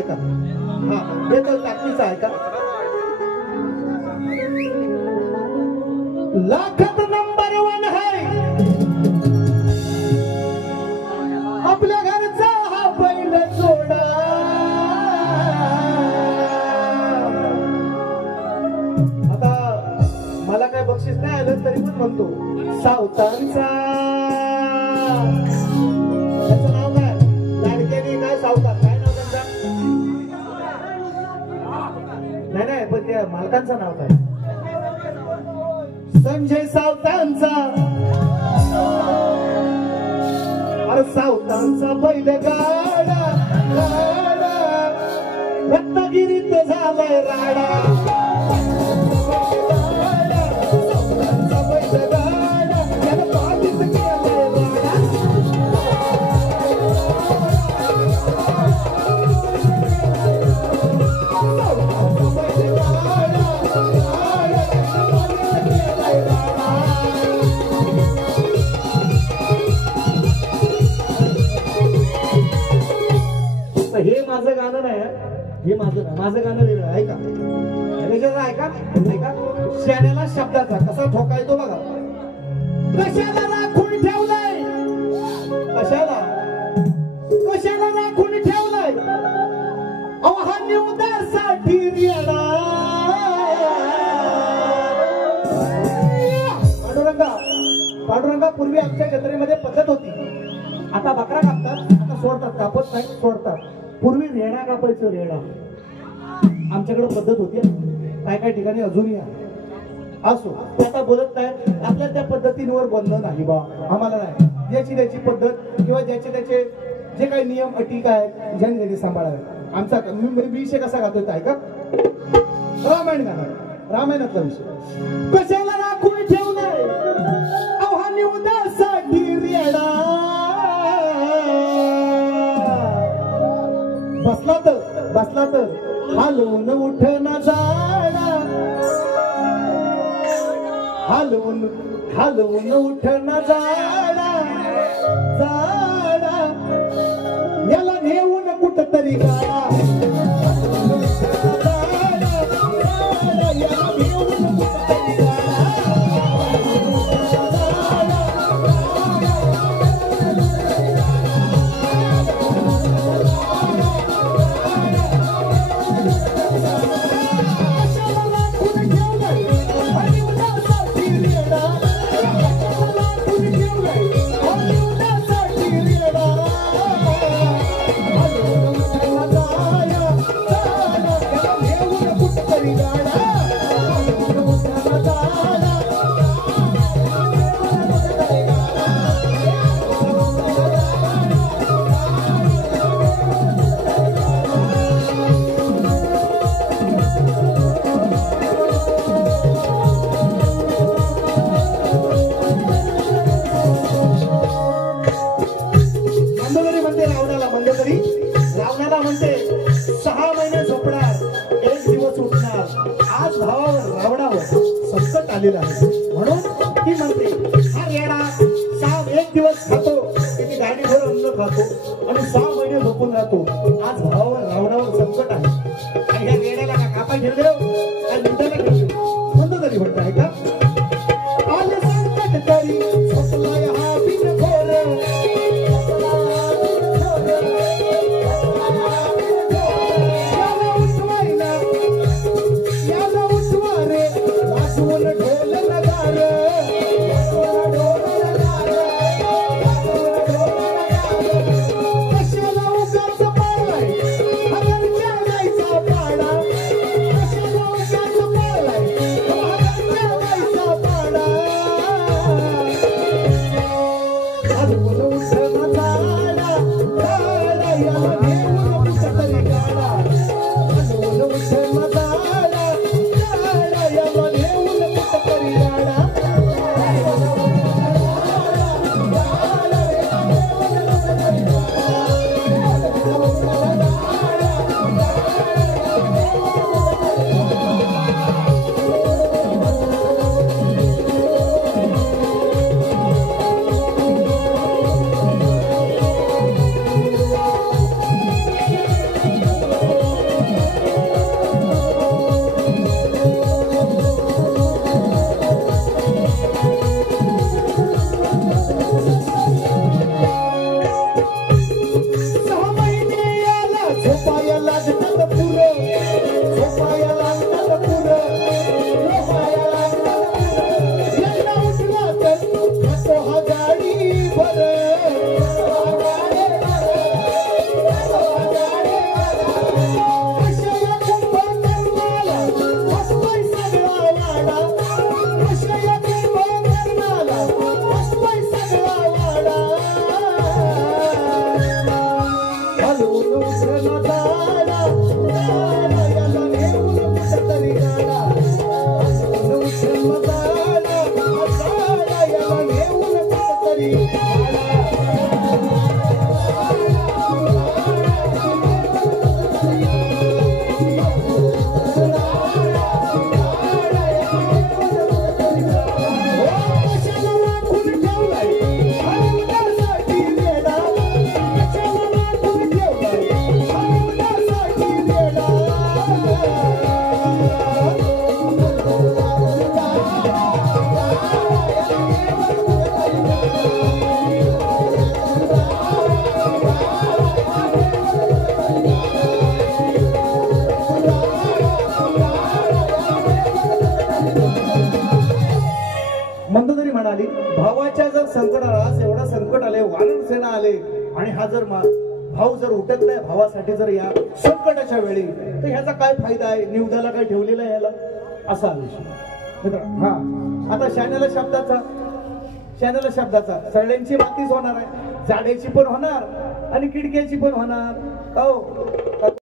ऐका हा येतो ताकदीचा ऐका लाखात नंबर 1 है आपल्या घरचा हा बैल जोडा आता मला काय बक्षीस नाही आलं तरी पण म्हणतो सावतांचा त्याचं नाव काय लाडक्याने काय सावकार काय नाव त्यांचा नाही पण त्या मालकांचं नाव काय संजय सावतांचा अरे सावतांचा बैल गाडा रत्नागिरीत झालाय राडा सावतांचा बैल गाडा त्याला पाठीत केलंय राडा हे माझं गाणं नाही हे माझं गाणं वेगळं आहे का ऐका शेण्याला शब्दाचा कसा ठोका येतो बघा कशाला राखून ठेवलाय कशाला राखून ठेवलाय आव्हान उदासाठी रेडा पांडुरंगा पूर्वी आमच्या जत्रेमध्ये पद्धत होती आता बकरा कापतात आता सोडतात कापत नाही सोडतात पूर्वी रेडा कापायचं रेडा आमच्याकडे पद्धत होती काय ठिकाणी अजूनही आहे असो आता बोलत नाही आपल्या त्या पद्धतींवर बंधन नाही बा आम्हाला नाही ज्याची त्याची पद्धत किंवा ज्याचे त्याचे जे काही नियम अटी काय ज्याने त्याने सांभाळावे आमचा विषय कसा गातोय काय का रामायण गाणं रामायणातला विषय कशाला राखून ठेवलाय आव्हानी उदासाठी रेडा बसला तर हालून उठना जाडा हालून उठना जाडा याला नेऊन कुठतरी गाडा याला नेऊन कुठतरी रावणाला म्हणते 6 महिने झोपणार 1 दिवस उठणार आज भावावर रावणावर संकट आलेलं आहे म्हणून ती म्हणते हा रेडा 1 दिवस खातो त्याची गाडीभर अन्न खातो आणि 6 महिने झोपून राहतो आज भावावर रावणावर संकट आहे आणि ह्या रेड्याला का कापाय ठेवले काय लुटायला ठेवले म्हणतो तरी म्हणत आहे का आले संकट तरी स्वतःला हा बिन घोर कशाला हा जर भाऊ जर उठत नाही भावासाठी जर या संकटाच्या वेळी तर ह्याचा काय फायदा आहे? निवदाला काय ठेवलेला आहे याला? असा विषय मित्र. हा आता शाण्याला शब्दाचा सगळ्यांची बातीच होणार आहे, जाड्याची पण होणार आणि किडक्याची पण होणार. हो